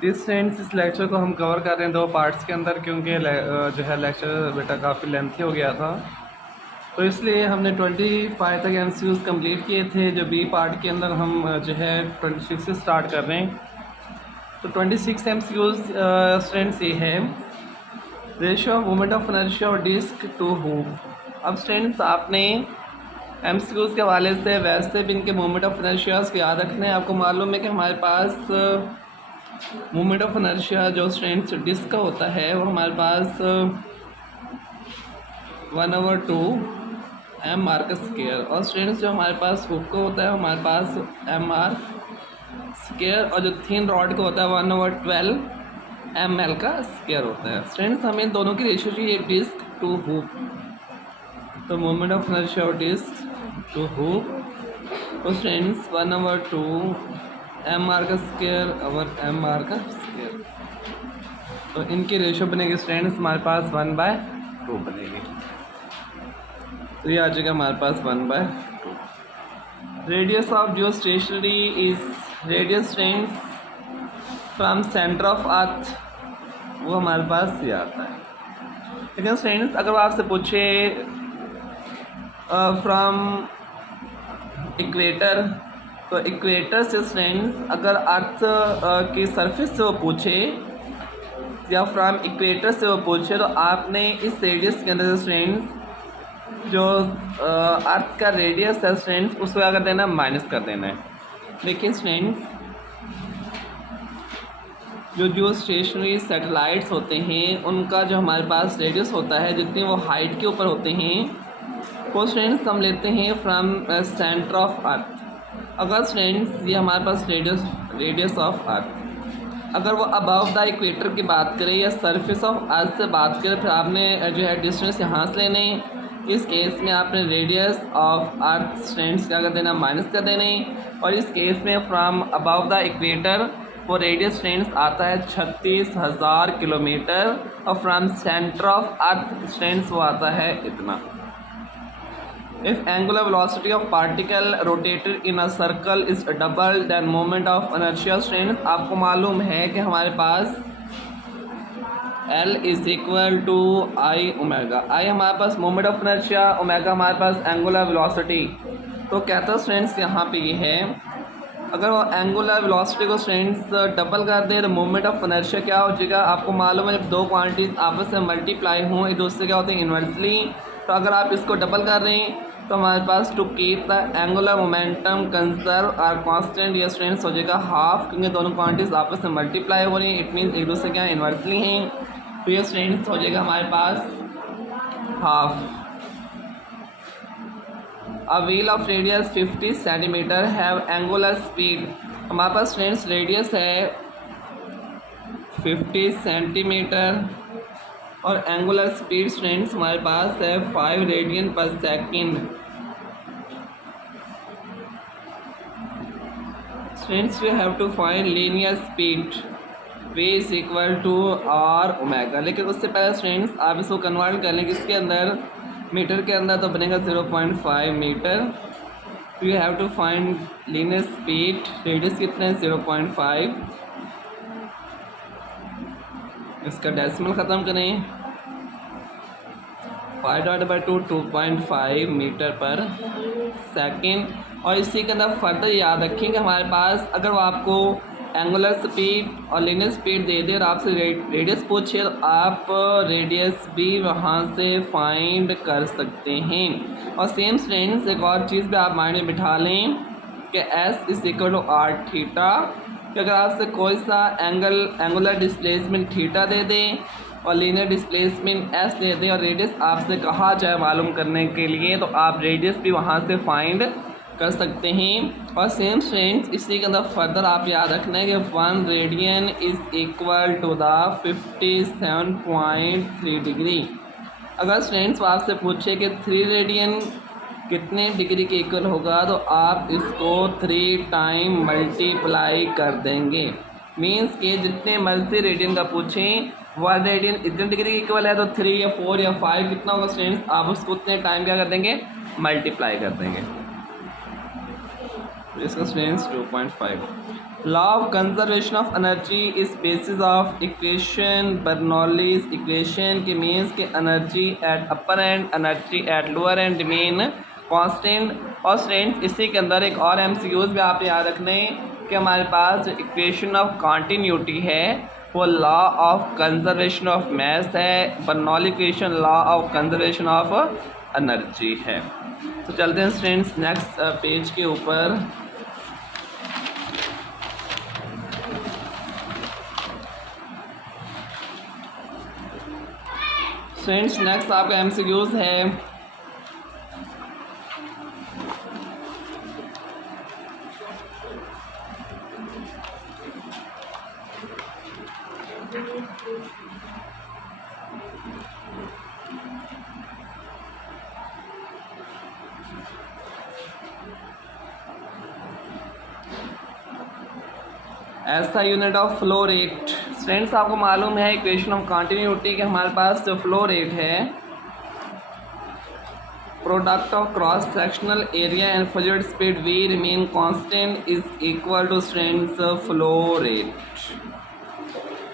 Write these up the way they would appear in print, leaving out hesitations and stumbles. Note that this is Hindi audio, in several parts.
इस फ्रेंड्स इस लेक्चर को हम कवर कर रहे हैं 2 पार्ट्स के अंदर, क्योंकि जो है लेक्चर बेटा काफ़ी लेंथी हो गया था, तो इसलिए हमने 25 तक MCQs कंप्लीट किए थे। जो बी पार्ट के अंदर हम जो है 26 से स्टार्ट कर रहे हैं। तो 26 MCQs स्टूडेंट्स ये है, ratio of moment of inertia और डिस्क टू हूप। अब स्टूडेंट्स आपने MCQs के हवाले से वैसे भी इनके मोमेंट ऑफ इनर्शियाज को याद रखना है। आपको मालूम है कि हमारे पास मोमेंट ऑफ इनर्शिया जो स्ट्रेंथ डिस्क का होता है वो हमारे पास 1/2 mr का स्केयर, और स्ट्रेंथ जो हमारे पास हुक का होता है हमारे पास mr स्केयर, और जो थिन रॉड का होता है 1/12 ml का स्केयर होता है। स्ट्रेंथ हमें दोनों की रेशियो चाहिए डिस्क टू हुक। तो मोमेंट ऑफ इनर्शिया और डिस्क टू हुक, तो स्ट्रेंथ 1/2 mr का स्केयर और mr का स्केयर, तो इनकी रेशियो बनेगी स्ट्रेंथ हमारे पास 1/2 बनेगी। तो ये आ जाएगा हमारे पास 1/2। रेडियस ऑफ जो stationary is radius strength from centre of earth, वो हमारे पास ये आता है। लेकिन स्ट्रेंथ अगर आपसे पूछे फ्रॉम इक्वेटर, तो इक्वेटर से स्ट्रेंथ अगर अर्थ की सरफेस से वो पूछे या फ्रॉम इक्वेटर से वो पूछे, तो आपने इस रेडियस के अंदर स्ट्रेंथ जो अर्थ का रेडियस है स्ट्रेंथ उसको क्या कर देना, माइनस कर देना है। लेकिन स्ट्रेंथ जो स्टेशनरी सैटेलाइट्स होते हैं उनका जो हमारे पास रेडियस होता है, जितनी वो हाइट के ऊपर होते हैं, वो स्ट्रेंथ हम लेते हैं फ्रॉम सेंटर ऑफ अर्थ। अगर स्ट्रेंथ ये हमारे पास रेडियस ऑफ अर्थ, अगर वो अबव द इक्वेटर की बात करें या सरफेस ऑफ अर्थ से बात करें, फिर आपने जो है डिस्टेंस यहाँ से लेने। इस केस में आपने रेडियस ऑफ अर्थ स्ट्रेंथ क्या कर देना, माइनस कर देने। और इस केस में फ्रॉम अबव द इक्वेटर वो रेडियस स्ट्रेंथ आता है 36,000 किलोमीटर, और from centre of earth strength वो आता है इतना। If angular velocity of particle rotated in a circle is double than moment of inertia strength, आपको मालूम है कि हमारे पास L is equal to I omega. I हमारे पास मोमेंट ऑफ इनर्शिया, ओमेगा हमारे पास एंगुलर वेलोसिटी। तो कहता स्ट्रेंथ यहाँ पे ये है, अगर वो एंगुलर वेलोसिटी को स्ट्रेंथ डबल कर दे तो मोमेंट ऑफ इनर्शिया क्या हो जाएगा। आपको मालूम है जब दो क्वांटिटीज आपस में मल्टीप्लाई हों एक दूसरे क्या होते हैं, इन्वर्सली। तो अगर आप इसको डबल कर रहे हैं तो हमारे पास to keep the angular momentum conserve और कांस्टेंट ये स्ट्रेंथ हो जाएगा हाफ, क्योंकि दोनों क्वांटिटीज आपस में मल्टीप्लाई हो रही हैं, इट मीन्स एक दूसरे क्या इन्वर्सली हैं। तो ये स्ट्रेंथ हो जाएगा हमारे पास half. A wheel of radius 50 centimetre have angular speed, हमारे पास स्ट्रेंथ रेडियस है 50 सेंटीमीटर और एंगुलर स्पीड स्ट्रेंथ हमारे पास है 5 रेडियन पर second. Strength you have to find linear speed v is equal to r omega. लेकिन उससे पहले स्ट्रेंथ आप इसको कन्वर्ट कर लें किसके अंदर, मीटर के अंदर, तो बनेगा 0.5 मीटर। तो you have to find linear speed, radius कितना है 0.5, इसका डेसिमल ख़त्म करें, 5/2 2.5 मीटर पर सेकेंड। और इसी के अंदर फर्दर याद रखें कि हमारे पास अगर वो आपको एंगुलर स्पीड और लीनियर स्पीड दे दे और आपसे रेडियस पूछे, तो आप रेडियस भी वहाँ से फाइंड कर सकते हैं। और सेम स्ट्रेंथ एक और चीज़ भी आप माइंड में बिठा लें कि S is equal to r theta, कि अगर आपसे कोई सा एंगुलर डिस्प्लेसमेंट थीटा दे दें और लीनियर डिस्प्लेसमेंट S दे दें और रेडियस आपसे कहा जाए मालूम करने के लिए, तो आप रेडियस भी वहाँ से फाइंड कर सकते हैं। और सेम स्ट्रेंथ इसी के अंदर फर्दर आप याद रखना है कि 1 radian is equal to the 57.3 degree. अगर स्ट्रेंथ आपसे पूछे कि 3 रेडियन कितने डिग्री के इक्वल होगा, तो आप इसको 3 टाइम मल्टीप्लाई कर देंगे। मीन्स के जितने मर्जी रेडियन का पूछें, 1 रेडियन इतने डिग्री के इक्वल है, तो 3 या 4 या 5 कितना होगा स्ट्रेंथ, आप उसको उतने टाइम क्या कर देंगे, मल्टीप्लाई कर देंगे। इसका strength 2.5 law of conservation of energy is basis of equation Bernoulli's equation के मीन्स के energy at upper and energy at lower and remain constant. और स्टूडेंट्स इसी के अंदर एक और एमसीक्यूज भी आप याद रख लें कि हमारे पास इक्वेशन ऑफ कॉन्टीन्यूटी है वो law of conservation of mass है, Bernoulli equation law of conservation of energy है। तो चलते हैं स्टूडेंट्स नेक्स्ट पेज के ऊपर। स्टूडेंट्स नेक्स्ट आपका एमसीक्यूज है ऐसा unit of flow rate. Students आपको मालूम है इक्वेशन ऑफ कॉन्टीन्यूटी के हमारे पास जो फ्लो रेट है product of cross sectional area and fluid speed we remain constant is equal to students flow rate.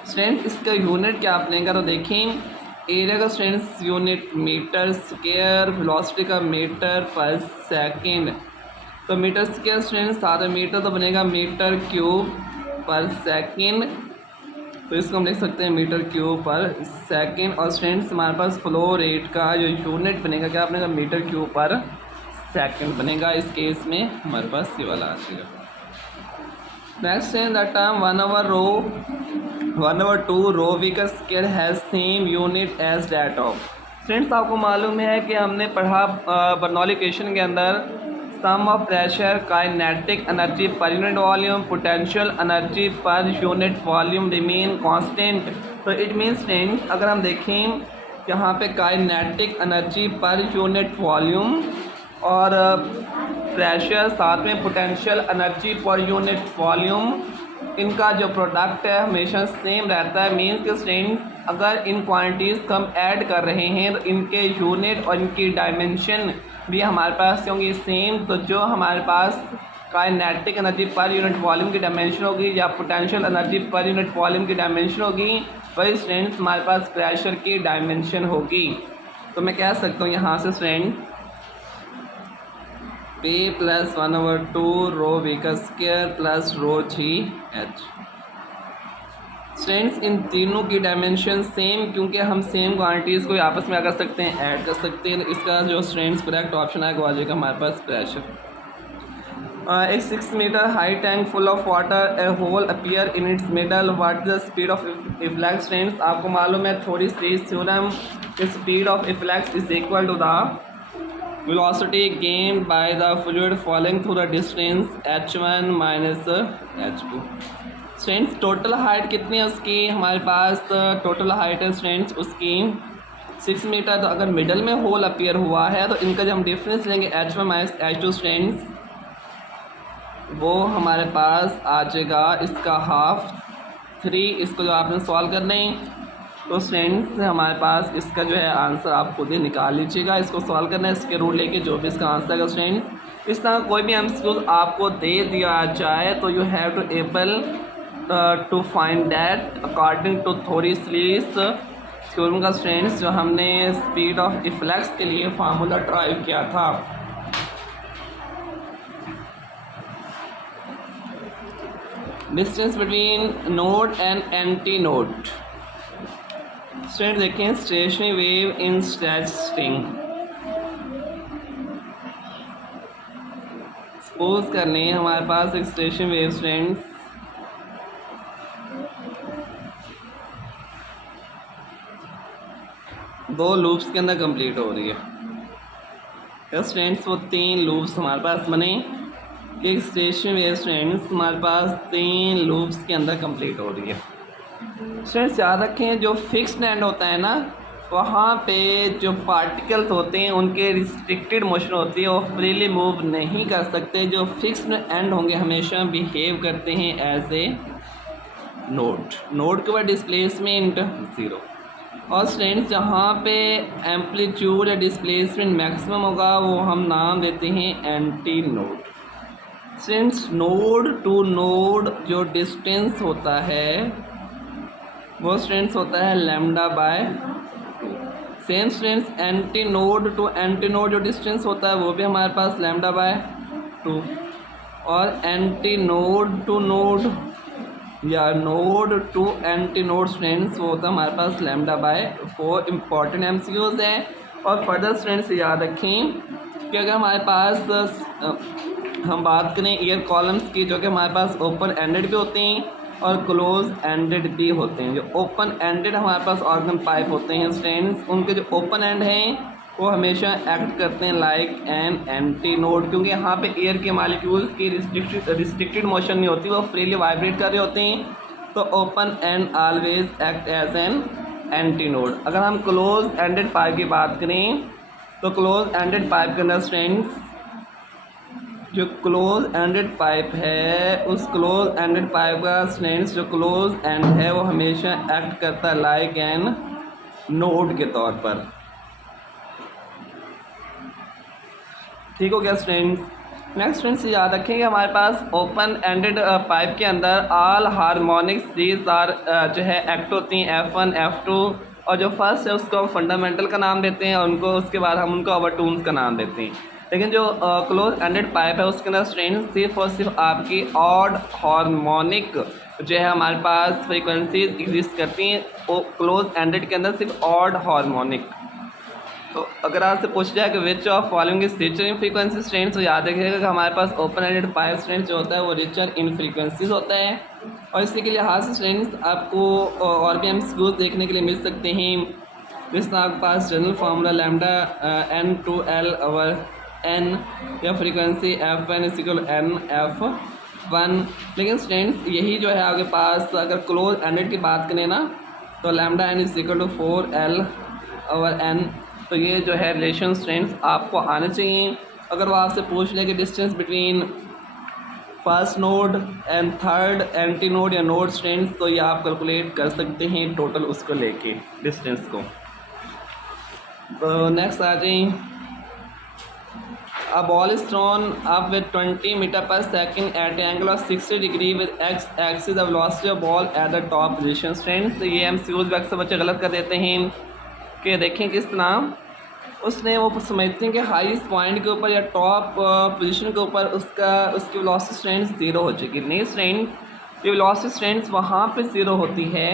Student इसका यूनिट क्या आप लेंगे तो देखें एरिया का students unit metre square, velocity का मीटर पर सेकेंड। तो मीटर स्क्वायर स्टूडेंट्स 7 मीटर तो बनेगा मीटर क्यूब पर सेकेंड, तो इसको हम लिख सकते हैं मीटर क्यूब पर सेकेंड। और स्टूडेंट्स हमारे पास फ्लो रेट का जो यूनिट बनेगा क्या बनेगा मीटर क्यूब पर सेकेंड बनेगा। इस केस में हमारे पास ये वाला आ जाएगा। नेक्स्ट है द टर्म 1/2 रो वी का square has same unit as that of. Students आपको मालूम है कि हमने पढ़ा बर्नौली इक्वेशन के अंदर sum of pressure, kinetic energy per unit volume, potential energy per unit volume remain constant. तो इट मीन्स स्टूडेंट्स अगर हम देखें यहाँ पे kinetic energy per unit volume और प्रेशर साथ में potential energy per unit volume, इनका जो प्रोडक्ट है हमेशा सेम रहता है। मीन्स के स्टूडेंट्स अगर इन क्वांटिटीज़ को हम ऐड कर रहे हैं तो इनके यूनिट और इनकी डायमेंशन भी हमारे पास होंगी सेम। तो जो हमारे पास kinetic energy per unit volume की डायमेंशन होगी या potential energy per unit volume की डायमेंशन होगी वही स्टूडेंट्स हमारे पास प्रेशर की डायमेंशन होगी। तो मैं कह सकता हूँ यहाँ से स्टूडेंट P + 1/2 रो V का square plus row ji H. Students in तीनों की डायमेंशन सेम, क्योंकि हम सेम क्वांटिटीज़ को आपस में कर सकते हैं ऐड कर सकते हैं। इसका जो स्टूडेंट्स करेक्ट ऑप्शन है वो आ जाएगा हमारे पास प्रेशर। एक 6 metre high tank full of water, a hole appear in its middle, what is the speed of efflux. Students आपको मालूम है थोड़ी सी theorem, speed of efflux is equal to the velocity gained by the fluid falling through the distance h1 minus h2। Students total height कितनी है उसकी हमारे पास टोटल हाइट है स्टूडेंट्स उसकी 6 मीटर। तो अगर मिडल में होल अपीयर हुआ है तो इनका जब हम डिफरेंस लेंगे h1 माइनस h2 स्टूडेंट्स वो हमारे पास आ जाएगा इसका हाफ 3। इसको जो आपने सॉल्व करना है तो स्टूडेंट्स हमारे पास इसका जो है आंसर आप खुद ही निकाल लीजिएगा। इसको सॉल्व करना है इसके रूल लेके जो भी इसका आंसर है स्टूडेंट्स। इस तरह कोई भी एमसीक्यू आपको दे दिया जाए तो you have to able to find that according to Torricelli's theorem का स्टूडेंट्स जो हमने स्पीड ऑफ इफ्लक्स के लिए फार्मूला ड्राइव किया था। Distance between node and anti node. Student देखें stationary wave in stretching. Suppose कर लें हमारे पास एक स्टेशनरी वेव स्टूडेंट्स दो लूप्स के अंदर कंप्लीट हो रही है। स्टूडेंट्स वो 3 लूप्स हमारे पास बने कि एक स्टेशनरी वेव स्टूडेंट्स हमारे पास 3 लूप्स के अंदर कंप्लीट हो रही है। स्टूडेंट्स याद रखें जो फिक्स्ड एंड होता है ना वहाँ पे जो पार्टिकल्स होते हैं उनके रिस्ट्रिक्टेड मोशन होती है, वो फ्रीली मूव नहीं कर सकते। जो फिक्स्ड एंड होंगे हमेशा बिहेव करते हैं एज ए नोड के बाद डिस्प्लेसमेंट 0। और स्टूडेंट्स जहाँ पे एम्पलीट्यूड या डिस्प्लेसमेंट मैक्सिमम होगा वो हम नाम देते हैं antinode. Students node to node जो डिस्टेंस होता है वो स्टूडेंट्स होता है lambda by two. Same students antinode to antinode जो डिस्टेंस होता है वो भी हमारे पास लैम्डा बाय टू, और एंटी नोड टू नोड या node to antinode students वो होता है हमारे पास लैम्डा बाय 4। इंपॉर्टेंट एमसीक्यूज है। और फर्दर स्टूडेंट्स याद रखें कि अगर हमारे पास हम बात करें ईयर कॉलम्स की जो कि हमारे पास ओपन एंडेड भी होते हैं और क्लोज एंडेड भी होते हैं। जो ओपन एंडेड हमारे पास ऑर्गन पाइप होते हैं स्टूडेंट्स, उनके जो ओपन एंड हैं वो हमेशा एक्ट करते हैं लाइक एन एंटी नोड, क्योंकि यहाँ पे एयर के मालिक्यूल्स की रिस्ट्रिक्टेड मोशन नहीं होती, वो फ्रीली वाइब्रेट कर रहे होते हैं। तो open end always act as an antinode. अगर हम क्लोज एंडेड पाइप की बात करें तो क्लोज एंडेड पाइप के अंदर स्टूडेंट्स जो क्लोज एंडेड पाइप है उस क्लोज एंडेड पाइप का स्टूडेंट्स जो क्लोज एंड है वो हमेशा एक्ट करता है लाइक एन नोड के तौर पर। ठीक हो गया स्टूडेंट्स। नेक्स्ट स्टूडेंट्स याद रखें कि हमारे पास ओपन एंडेड पाइप के अंदर ऑल हार्मोनिक्स दीज आर जो है एक्ट होती हैं F1 F2, और जो फर्स्ट है उसको हम फंडामेंटल का नाम देते हैं और उनको उसके बाद हम उनको ओवरटून्स का नाम देते हैं। लेकिन जो क्लोज एंडेड पाइप है उसके अंदर स्ट्रेंथ सिर्फ और सिर्फ आपकी ऑड हार्मोनिक जो है हमारे पास फ्रीक्वेंसीज एग्जिस्ट करती हैं। वो क्लोज एंडेड के अंदर सिर्फ ऑड हार्मोनिक। तो अगर आपसे पूछ जाए कि which of following is richer in frequency strength, तो याद रखिएगा कि हमारे पास ओपन एंडेड पाइप स्ट्रेंथ जो होता है वो रिचर इन फ्रीक्वेंसीज होता है। और इसी के लिहाज से स्ट्रेंथ आपको और भी एमसीक्यूज देखने के लिए मिल सकते हैं। जिसमें आपके पास जनरल फार्मूला लैम्डा n/L/n या फ्रीक्वेंसी F1 = n/F1। लेकिन स्टूडेंट्स यही जो है आपके पास अगर क्लोज एंडेड की बात करें ना तो लैम्डा n = 4L/n। तो ये जो है रिलेशन स्ट्रेंथ आपको आने चाहिए। अगर वो आपसे पूछ ले कि distance between first node and third anti node या नोड स्ट्रेंथ, तो ये आप कैलकुलेट कर सकते हैं टोटल उसको लेके डिस्टेंस को। तो नेक्स्ट आ जाए, A ball is thrown up with 20 meters per second at an angle of 60 degree with x axis the velocity of ball at the top position। Friends ये एमसीक्यूज भी अक्सर बच्चे गलत कर देते हैं कि देखें किस तरह उसने वो समझते हैं कि हाईएस्ट पॉइंट के ऊपर या टॉप पोजीशन के ऊपर उसकी वेलोसिटी स्ट्रेंथ ज़ीरो हो चुकी। नहीं स्ट्रेंथ, ये वेलोसिटी स्ट्रेंथ वहाँ पे ज़ीरो होती है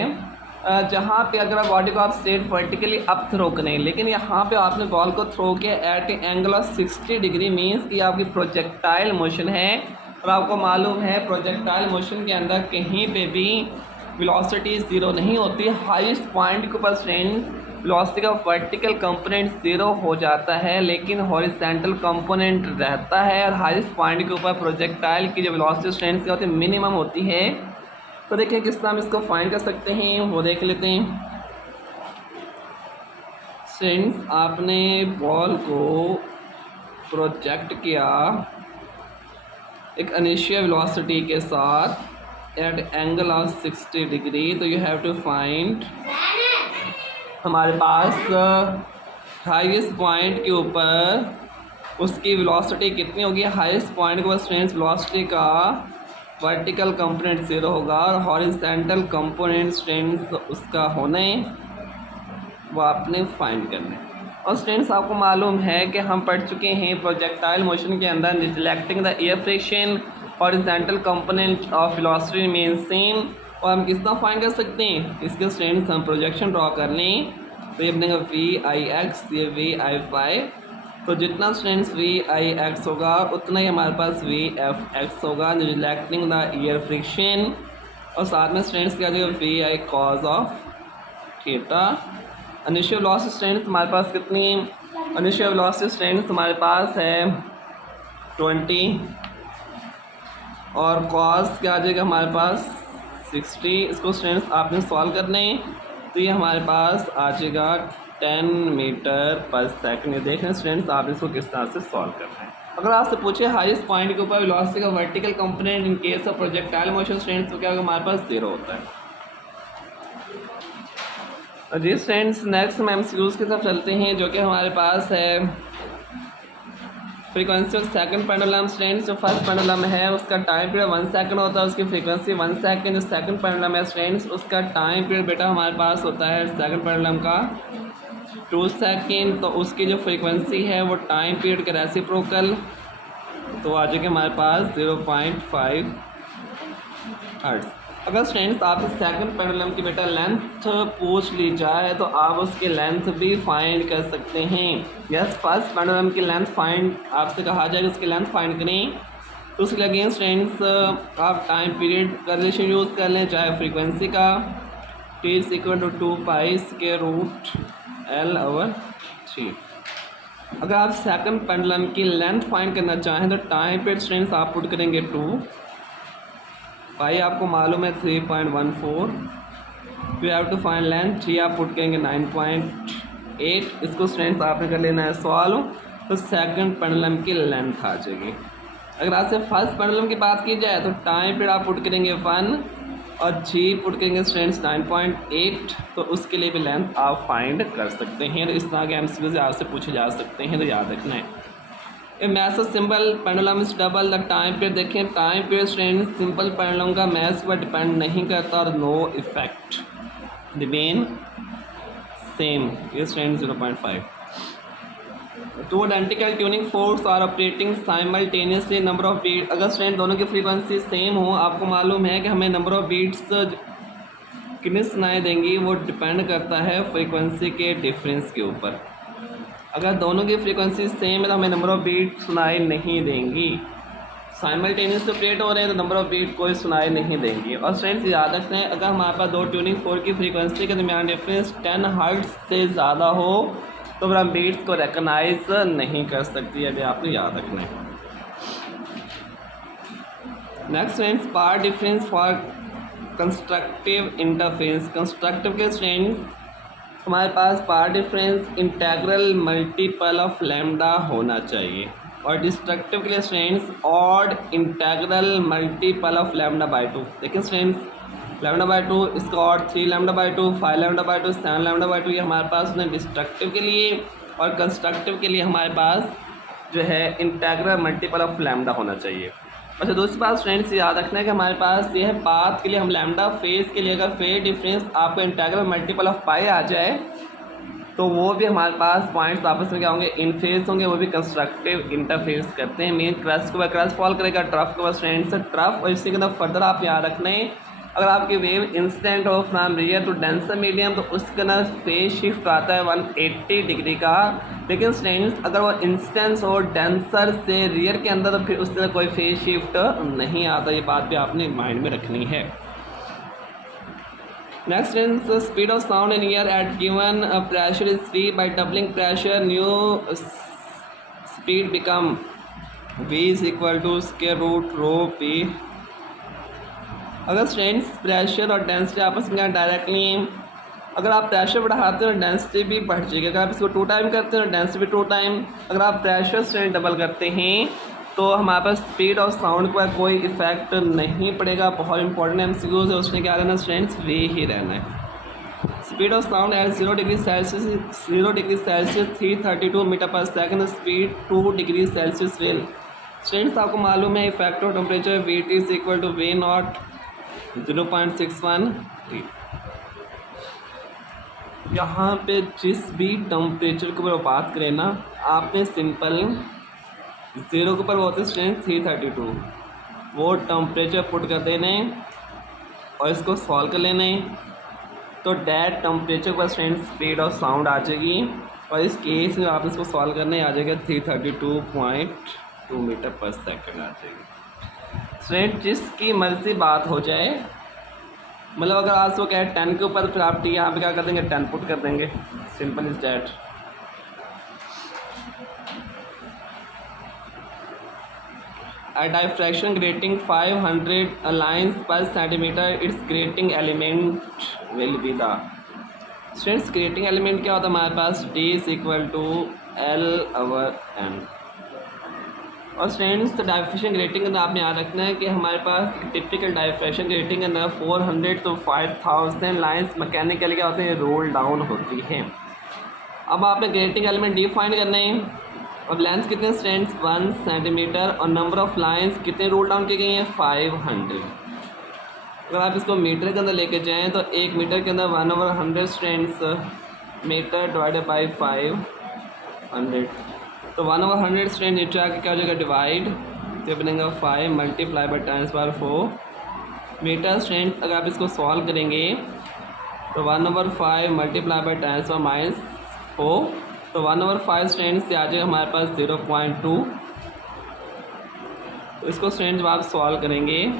जहाँ पे अगर आप बॉडी को आप स्ट्रेट वर्टिकली अप थ्रो करें, लेकिन यहाँ पे आपने बॉल को थ्रो किया at angle of 60 degree, means कि आपकी प्रोजेक्टाइल मोशन है। और आपको मालूम है प्रोजेक्टाइल मोशन के अंदर कहीं पे भी वेलोसिटी ज़ीरो नहीं होती। हाईएस्ट पॉइंट के ऊपर स्ट्रेंथ वेलोसिटी का वर्टिकल कंपोनेंट ज़ीरो हो जाता है लेकिन हॉरिजॉन्टल कंपोनेंट रहता है। और हाईएस्ट पॉइंट के ऊपर प्रोजेक्टाइल की जो वेलोसिटी स्ट्रेंथ होती है मिनिमम होती है। तो देखिए किस तरह हम इसको फाइंड कर सकते हैं वो देख लेते हैं। सिंस आपने बॉल को प्रोजेक्ट किया एक इनिशियल वेलोसिटी के साथ एट एंगल ऑफ 60 डिग्री, तो यू हैव टू फाइंड हमारे पास हाईएस्ट पॉइंट के ऊपर उसकी वेलोसिटी कितनी होगी। हाईएस्ट पॉइंट के ऊपर स्ट्रेंथ वेलोसिटी का वर्टिकल कंपोनेंट ज़ीरो होगा और हॉरिजॉन्टल कंपोनेंट स्ट्रेंथ उसका होने वो आपने फाइंड करना है। और स्ट्रेंथ आपको मालूम है कि हम पढ़ चुके हैं प्रोजेक्टाइल मोशन के अंदर reflecting the air friction horizontal component of velocity mean same. और हम किस तरह फाइंड कर सकते हैं, इसके स्ट्रेंथ हम प्रोजेक्शन ड्रॉ कर लें तो ये बनेगा VIX, ये VI5। तो जितना स्ट्रेंथ VIX होगा उतना ही हमारे पास VFX होगा रिफ्लेक्टिंग द एयर फ्रिक्शन। और साथ में स्ट्रेंथ क्या देगा VI cos of theta. Initial velocity strength हमारे पास कितनी है, इनिशियल वेलोसिटी स्ट्रेंथ हमारे पास है 20 और कॉस क्या आ जाएगा हमारे पास 60। इसको स्ट्रेंथ आपने सॉल्व करने हैं तो ये हमारे पास आ जाएगा 10 मीटर पर सेकंड। ये देख रहे हैं स्टूडेंट्स आप इसको किस तरह से सॉल्व करना है। अगर आपसे पूछे हाईएस्ट पॉइंट के ऊपर वेलोसिटी का vertical component in case of projectile motion strength तो क्या होगा हमारे पास 0 होता है। जी स्टूडेंट्स नेक्स्ट हम एमसीक्यूज की तरफ चलते हैं जो कि हमारे पास है frequency of second pendulum students, जो फर्स्ट पेंडुलम है उसका टाइम पीरियड 1 सेकंड होता है, उसकी फ्रीक्वेंसी 1 सेकंड। जो सेकंड पेंडुलम है स्टूडेंट्स उसका टाइम पीरियड बेटा हमारे पास होता है सेकंड पेंडुलम का 2 सेकंड। तो उसकी जो फ्रीक्वेंसी है वो टाइम पीरियड के रेसिप्रोकल, तो आ जाएगा हमारे पास 0.5 हर्ट्ज। अगर स्टूडेंट्स आप सेकंड पेंडुलम की बेटा लेंथ पूछ ली जाए तो आप उसकी लेंथ भी फाइंड कर सकते हैं। यस, फर्स्ट पेंडुलम की लेंथ फाइंड आपसे कहा जाए उसकी लेंथ फाइंड करें, तो उसके लिए अगेन स्टूडेंट्स आप टाइम पीरियड का रिलेशन यूज़ कर लें, चाहे फ्रीक्वेंसी का t = 2π√L/3। अगर आप सेकंड पेंडुलम की लेंथ फाइंड करना चाहें तो टाइम पीरियड स्टूडेंट्स आप पुट करेंगे 2, पाई आपको मालूम है 3.14, फिर हैव टू फाइंड लेंथ जी आप पुट करेंगे 9.8। इसको स्टूडेंट्स आपने कर लेना है सॉल्व, तो सेकंड पेंडुलम की लेंथ आ जाएगी। अगर आपसे फर्स्ट पेंडुलम की बात की जाए तो टाइम पीरियड आप पुट करेंगे 1 और जी पुट करेंगे स्टूडेंट्स 9.8, तो उसके लिए भी लेंथ आप फाइंड कर सकते हैं। तो इस तरह के एमसीक्यूज आपसे पूछे जा सकते हैं, तो याद रखना है। A message simple pendulum is double the time period. देखें time period students simple pendulum का मैथ पर डिपेंड नहीं करता और नो इफेक्ट रिमेन सेम। ये student 0.5। Two identical tuning force are operating simultaneously number of beat. अगर स्टूडेंट दोनों की फ्रीक्वेंसी सेम हो, आपको मालूम है कि हमें नंबर ऑफ बीट्स कितनी सुनाई देंगी, वो डिपेंड करता है फ्रीक्वेंसी के डिफरेंस के ऊपर। अगर दोनों की फ्रीक्वेंसी सेम है तो हमें नंबर ऑफ बीट सुनाई नहीं देंगी। साइमल्टेनियस ऑपरेट हो रहे हैं तो नंबर ऑफ बीट कोई सुनाई नहीं देंगी। और स्टूडेंट्स याद रखते हैं अगर हमारे पास दो ट्यूनिंग फोर्स की फ्रीक्वेंसी के दरमियान डिफरेंस 10 हर्ट्ज से ज़्यादा हो तो फिर हम बीट्स को रिकॉग्नाइज नहीं कर सकती है, आपने याद रखना है। Next students part difference for constructive interference. Constructive के स्टूडेंट्स हमारे पास part difference integral multiple of lambda होना चाहिए, और डिस्ट्रक्टिव के लिए students odd integral multiple of lambda by 2। देखिए स्टूडेंट्स लैम्डा बाई 2, इसका odd 3 lambda by 2, 5 lambda by 2, 7 lambda by 2, ये हमारे पास डिस्ट्रक्टिव के लिए। और कंस्ट्रक्टिव के लिए हमारे पास जो है इंटेग्रल मल्टीपल ऑफ लैम्डा होना चाहिए। अच्छा दूसरी बात स्टूडेंट्स याद रखना है कि हमारे पास ये है पाथ के लिए हम लैम्डा, फेज के लिए अगर फेज डिफरेंस आपको इंटेग्रल मल्टीपल ऑफ पाई आ जाए तो वो भी हमारे पास पॉइंट्स आपस में क्या होंगे, इन फेज होंगे, वो भी कंस्ट्रक्टिव इंटरफेस करते हैं। मेन क्रस्ट को क्रस्ट फॉल करेगा, ट्रफ के बाद स्टूडेंट्स ट्रफ। और इसके अंदर फर्दर आप याद रखना है अगर आपकी वेव इंस्टेंट हो from rarer to denser medium तो उसके अंदर फेज शिफ्ट आता है 180 डिग्री का। लेकिन स्टूडेंट्स अगर वो इंस्टेंस हो डेंसर से रियर के अंदर तो फिर उसके अंदर कोई फेज शिफ्ट नहीं आता। ये बात भी आपने माइंड में रखनी है। Next students speed of sound in air at given pressure is free by doubling pressure new speed become v = √ρp। अगर स्टूडेंट्स प्रेशर और डेंसिटी आपस में डायरेक्टली अगर आप प्रेशर बढ़ाते हैं तो डेंसिटी भी बढ़ जाएगी। अगर आप इसको 2 टाइम करते हैं तो डेंसिटी भी 2 टाइम। अगर आप प्रेशर स्टूडेंट डबल करते हैं तो हमारे पास स्पीड और साउंड पर कोई इफेक्ट नहीं पड़ेगा। बहुत इंपॉर्टेंट एमसीक्यूज है, उसमें क्या रहना स्टूडेंट्स, वे ही रहना है। Speed of sound at 0 degree celsius 332 metre per second, speed 2 degree celsius will. Students आपको मालूम है effect of temperature Vt = V0 0.61। यहाँ पे जिस भी टेम्परेचर के ऊपर बात करें ना, आपने सिंपल 0 के ऊपर होते स्टूडेंट 332 वो टेम्परेचर पुट कर देने और इसको सॉल्व कर लेने, तो डैट टेम्परेचर पर स्टूडेंट स्पीड ऑफ साउंड आ जाएगी। और इस केस में आप इसको सॉल्व करने आ जाएगा 332.2 मीटर पर सेकंड आ जाएगी। स्टूडेंट जिसकी मर्जी बात हो जाए, मतलब अगर आज वो कहे 10 के ऊपर फिर आप यहाँ पे क्या कर देंगे 10 पुट कर देंगे, simple is that. A diffraction grating 500 lines per centimeter, its grating element will be the students grating element क्या होता है हमारे पास D = L/n। और स्टूडेंट्स डाइफ्रेक्शन ग्रेटिंग के अंदर आपने याद रखना है कि हमारे पास टिपिकल डाइफ्रेक्शन ग्रेटिंग के अंदर 400 to 5000 लाइन्स मैकेनिकली क्या होते हैं, रोल डाउन होती हैं। अब आपने ग्रेटिंग एलिमेंट D फाइंड करना है अब लेंथ कितने स्ट्रैंड्स 1 सेंटीमीटर और नंबर ऑफ लाइंस कितने रूल डाउन की गई हैं 500। अगर आप इसको मीटर के अंदर लेके जाएं तो 1 मीटर के अंदर 1/100 स्ट्रैंड्स मीटर डिवाइडेड बाई 500। तो 1/100 स्ट्रैंड नीचे आके क्या हो जाएगा डिवाइड, तो बनेगा 5 मल्टीप्लाई बाई 10⁴ मीटर स्ट्रैंड। अगर आप इसको सॉल्व करेंगे तो 1/5 मल्टीप्लाई बाई 10⁻⁴, तो 1/5 स्ट्रैंड से आ जाएगा हमारे पास 0.2। तो इसको स्ट्रैंड जब आप सॉल्व करेंगे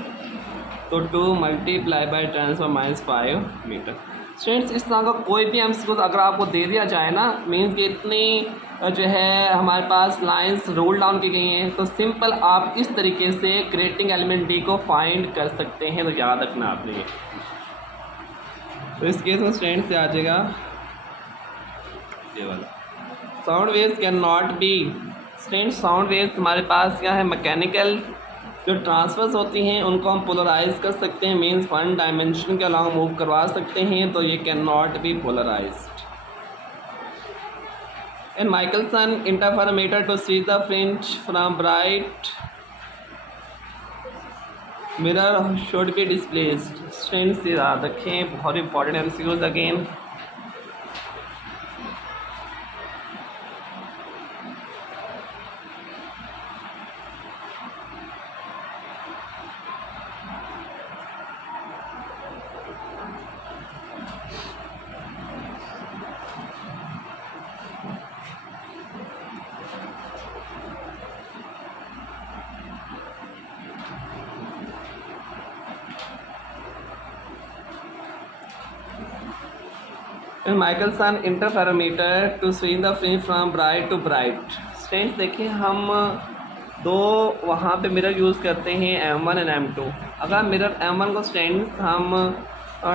तो 2 मल्टीप्लाई बाई 10⁻⁵ मीटर। स्टूडेंट्स इस तरह का कोई भी एमसीक्यू अगर आपको दे दिया जाए ना, मीन्स कि इतनी जो है हमारे पास लाइंस रोल डाउन की गई हैं, तो सिंपल आप इस तरीके से क्रिएटिंग एलिमेंट डी को फाइंड कर सकते हैं। तो याद रखना आपने ये। तो इस केस में स्टूडेंट से आ जाएगा ये वाला, sound waves can not B. Student sound waves हमारे पास क्या है मैकेनिकल जो ट्रांसफर्स होती हैं उनको हम पोलराइज कर सकते हैं, मीन्स 1 डायमेंशन के अलॉन्ग मूव करवा सकते हैं, तो ये can not be polarized. And Michelson interferometer to see the fringe from bright mirror should be displaced. Strands याद रखें, बहुत important MCQs again. In Michelson interferometer to swing the fringe from bright to bright. Students देखिए, हम दो वहाँ पे मिरर यूज़ करते हैं M1 एंड M2। अगर मिरर M1 को स्टूडेंट्स हम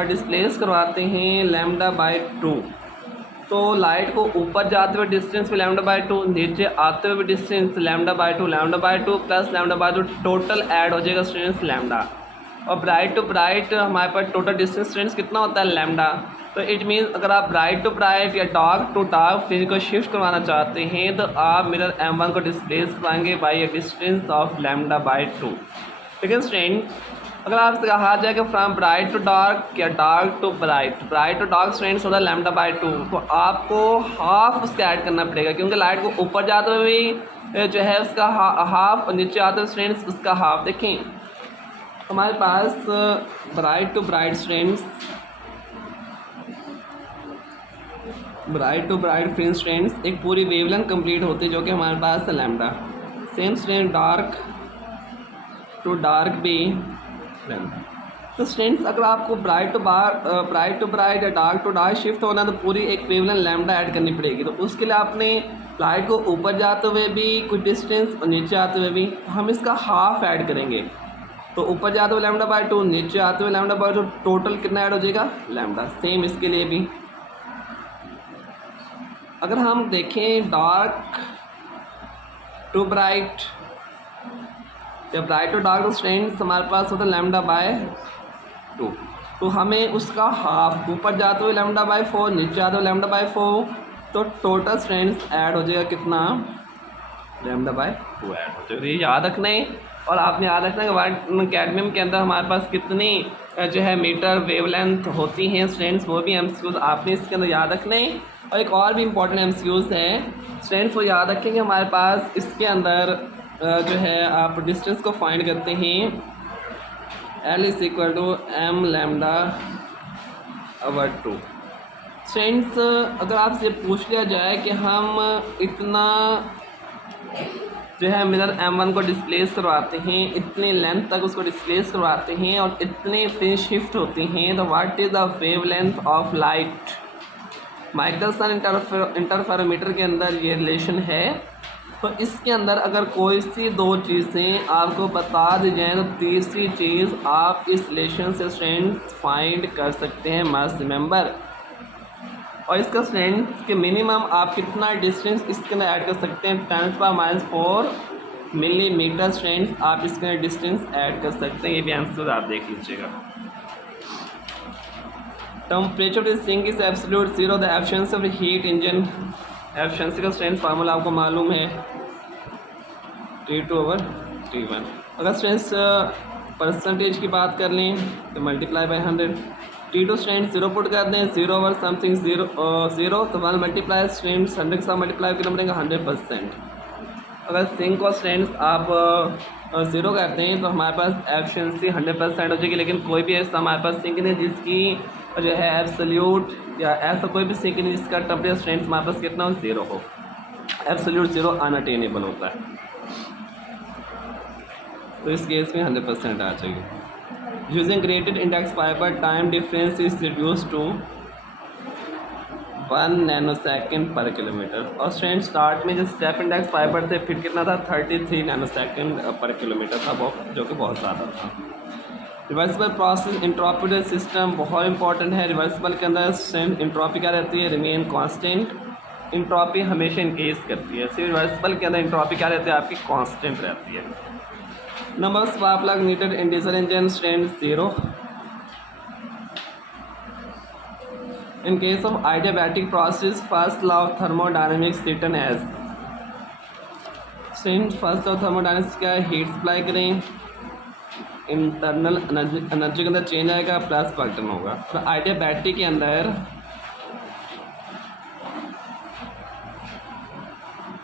डिस्प्लेस करवाते हैं λ/2, तो लाइट को ऊपर जाते हुए डिस्टेंस में λ/2, नीचे आते हुए डिस्टेंस λ/2 प्लस λ/2 टोटल ऐड हो जाएगा स्टूडेंट्स लैम्डा। और ब्राइट टू ब्राइट हमारे पास टोटल डिस्टेंस स्टूडेंट्स कितना होता है लैम्डा। तो इट मीन्स अगर आप ब्राइट टू ब्राइट या डार्क टू डार्क फ्रिंज को शिफ्ट करवाना चाहते हैं तो आप मिरर M1 को डिस्प्लेस कराएंगे बाई ए डिस्टेंस ऑफ λ/2। लेकिन स्टूडेंट्स अगर आपसे कहा जाए कि फ्रॉम ब्राइट टू डार्क या dark to bright, bright to dark students होता है λ/2, तो आपको हाफ उसका ऐड करना पड़ेगा, क्योंकि लाइट को ऊपर जाते हुए भी जो है उसका हाफ और नीचे आते हुए स्टूडेंट्स उसका हाफ। देखें हमारे पास bright to bright students, bright to bright fringe strands एक पूरी वेवलेंथ कंप्लीट होती है जो कि हमारे पास है lambda. Same strand dark to dark भी लैम्डा। तो स्ट्रेंड्स अगर आपको ब्राइट टू ब्राइट या डार्क टू डार्क शिफ्ट होना है तो पूरी एक वेवलेंथ लैम्डा ऐड करनी पड़ेगी। तो उसके लिए आपने लाइट को ऊपर जाते हुए भी कुछ डिस्टेंस और नीचे आते हुए भी, तो हम इसका हाफ ऐड करेंगे। तो ऊपर जाते हुए λ/2, नीचे आते हुए λ/2, टोटल कितना ऐड हो जाएगा लैम्डा। सेम इसके लिए भी अगर हम देखें डार्क टू ब्राइट या ब्राइट टू डार्क स्ट्रेंड्स हमारे पास होता है λ/2, तो हमें उसका हाफ ऊपर जाते हुए λ/4, नीचे आते हुए λ/4, तो टोटल स्ट्रेंड्स ऐड हो जाएगा कितना λ/2 ऐड हो जाएगा। ये याद रखना है। और आपने याद रखना है कि वर्ल्ड कैडमियम के अंदर हमारे पास कितनी जो है मीटर वेवलेंथ होती हैं स्ट्रेंड्स, वो भी एमसीक्यूज आपने इसके अंदर याद रखने हैं। और एक और भी इम्पॉर्टेंट एमसीक्यूज है स्टूडेंट्स, वो याद रखें कि हमारे पास इसके अंदर जो है आप डिस्टेंस को फाइंड करते हैं L = m λ/2। स्टूडेंट्स अगर आपसे पूछ लिया जाए कि हम इतना जो है मिरर M1 को डिस्प्लेस करवाते हैं, इतने लेंथ तक उसको डिस्प्लेस करवाते हैं और इतने फ्रिंज शिफ्ट होती हैं, तो what is the wavelength of light. Michelson interferometer के अंदर ये रिलेशन है। तो इसके अंदर अगर कोई सी दो चीज़ें आपको बता दी जाएँ तो तीसरी चीज़ आप इस रिलेशन से स्ट्रेंथ फाइंड कर सकते हैं, मस्ट रिमेंबर। और इसका स्ट्रेंथ के मिनिमम आप कितना डिस्टेंस इसके अंदर ऐड कर सकते हैं, 10⁻⁴ मिलीमीटर स्ट्रेंथ आप इसके अंदर डिस्टेंस ऐड कर सकते हैं। ये भी आंसर आप देख लीजिएगा। Temperature of the sink is absolute 0, the efficiency of the heat engine. Efficiency का स्ट्रेंथ फार्मूला आपको मालूम है, T2/T1। अगर स्टूडेंट्स परसेंटेज की बात कर लें तो multiply by 100। T2 student 0 put कर दें, 0/समथिंग 0 तो 1 मल्टीप्लाई स्टूडेंट्स 100 के साथ मल्टीप्लाई करना पड़ेगा 100%। अगर सिंक और स्टूडेंट्स आप 0 करते हैं तो हमारे पास एफिशिएंसी 100% हो जाएगी। लेकिन कोई भी ऐसा हमारे पास सिंक नहीं जिसकी जो है एब्सोल्यूट या ऐसा कोई भी सिंक नहीं जिसका टेम्परेचर स्टूडेंट्स हमारे पास कितना हो 0 हो। एब्सोल्यूट 0 अनअटेनेबल होता है, तो इस केस में 100% आ जाएगी। Using graded index fibre time difference is reduce to 1 nanosecond per kilometre. और स्टूडेंट स्टार्ट में जो स्टेप इंडेक्स फाइबर थे फिर कितना था 33 नैनोसेकंड पर किलोमीटर था, जो कि बहुत ज़्यादा था। रिवर्सिबल प्रोसेस इंट्रोपी सिस्टम बहुत इंपॉर्टेंट है। रिवर्सिबल के अंदर इंट्रोपी क्या रहती है, रिमेन कांस्टेंट। इंट्रोपी हमेशा इंक्रीज करती है। सिर्फ रिवर्सिबल के अंदर इंट्रोपी क्या रहती है, आपकी कांस्टेंट रहती है। Number of spark plug needed in diesel engine stand 0। In case of adiabatic process, first law of thermodynamics written as since first law of thermodynamics क्या हीट सप्लाई करें, इंटरनल एनर्जी के अंदर चेंज आएगा प्लस वर्क डन होगा। तो adiabatic के अंदर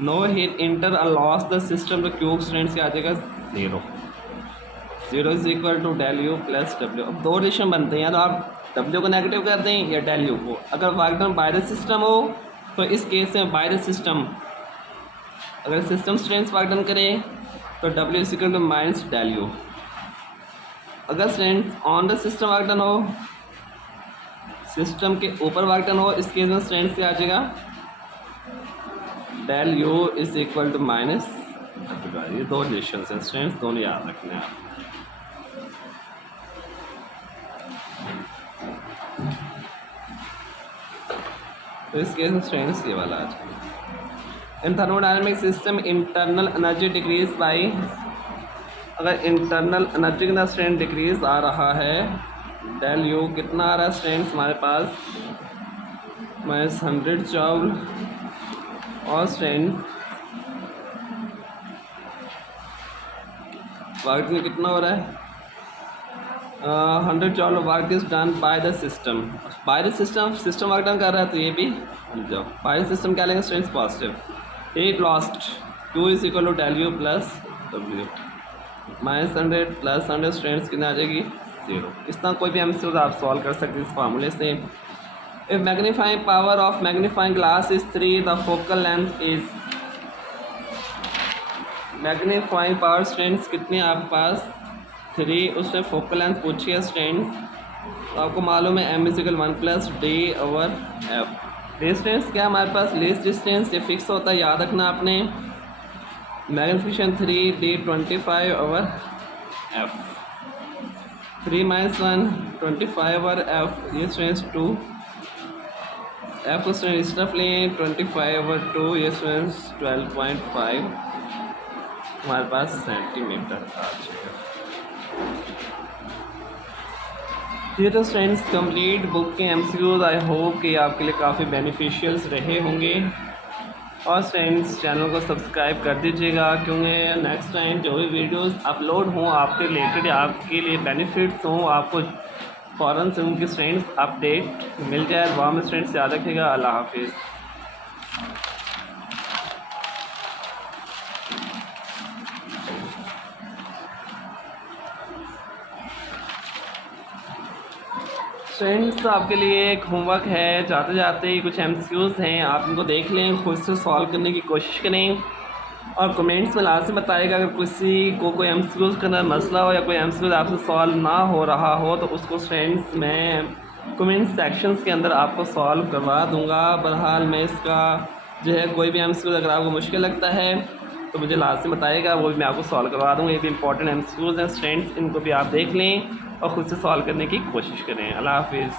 no heat enter loss the system the cube students क्या आ जाएगा 0। 0 is equal to del u plus डब्ल्यू। अब दो रिलेशन बनते हैं, या तो आप डब्ल्यू को नेगेटिव कर दें या डेल यू को। अगर work done by the system हो तो इस केस में बाय द सिस्टम, अगर सिस्टम स्टूडेंट्स वर्क डन करें तो W is equal to minus del U. अगर students on the system work done हो, सिस्टम के ऊपर वर्क डन हो, इस केस में स्टूडेंट्स क्या आ जाएगा del u is equal to minus डब्ल्यू। ये दो रिलेशन हैं स्टूडेंट्स, दोनों याद रखने हैं। तो इस केस में स्ट्रेंथ ये वाला आ जाएगा। इन thermodynamic system internal energy decrease by, अगर इंटरनल एनर्जी का स्ट्रेंथ डिक्रीज आ रहा है डेल यू कितना आ रहा है स्ट्रेंथ हमारे पास -100 जूल। और स्ट्रेंथ वर्क में कितना हो रहा है 100 joule work is done by the system. Bye the system work done कर रहा है तो ये भी जाओ बाय द सिस्टम क्या लेंगे strength positive. Heat lost Q is equal to del u plus डब्ल्यू। -100 प्लस 100 स्ट्रेंथ कितना आ जाएगी 0। इस तरह कोई भी एमसीक्यू आप सॉल्व कर सकते हैं इस फार्मूले से। If magnifying power of magnifying glass is 3 the focal length is, magnifying power strength कितनी है आपके पास 3, उसने फोकल लेंथ पूछी है स्ट्रेंथ, तो आपको मालूम है m equal 1 plus d/f। Distance क्या हमारे पास लीस्ट डिस्टेंस, ये फिक्स होता है याद रखना आपने। Magnification 3 d/25/f। 3 - 1 25/f, ये स्ट्रेंथ 2। f को स्ट्रेंथ इस तरफ लें 25/2, ये स्ट्रेंथ 12.5 हमारे पास सेंटीमीटर आ जाएगा। ये तो स्टूडेंट्स कंप्लीट बुक के एमसीक्यूज आई होप कि आपके लिए काफ़ी बेनिफिशियल्स रहे होंगे। और स्टूडेंट्स चैनल को सब्सक्राइब कर दीजिएगा, क्योंकि नेक्स्ट टाइम जो भी वीडियोस अपलोड हों आपके रिलेटेड, आपके लिए बेनिफिट्स हों, आपको फ़ौरन से उनकी स्टूडेंट्स अपडेट मिल जाए। वहाँ में स्टूडेंट्स याद रखिएगा। अल्लाह हाफिज़। फ्रेंड्स आपके लिए एक होमवर्क है, जाते जाते ही कुछ एमसीक्यूज़ हैं, आप इनको देख लें, खुद से सॉल्व करने की कोशिश करें और कमेंट्स में लाजमी बताइएगा। अगर किसी को कोई एमसीक्यूज़ का मसला हो या कोई एमसीक्यूज़ आपसे सॉल्व ना हो रहा हो तो उसको फ्रेंड्स मैं कमेंट सेक्शंस के अंदर आपको सॉल्व करवा दूँगा। बहरहाल मैं इसका जो है कोई भी एमसीक्यूज़ अगर आपको मुश्किल लगता है तो मुझे लाजमी बताइएगा, वो भी मैं आपको सॉल्व करवा दूँगा। ये भी इंपॉर्टेंट एमसीक्यूज़ हैं फ्रेंड्स, इनको भी आप देख लें और ख़ुद से सॉल्व करने की कोशिश करें। अल्लाह हाफिज़।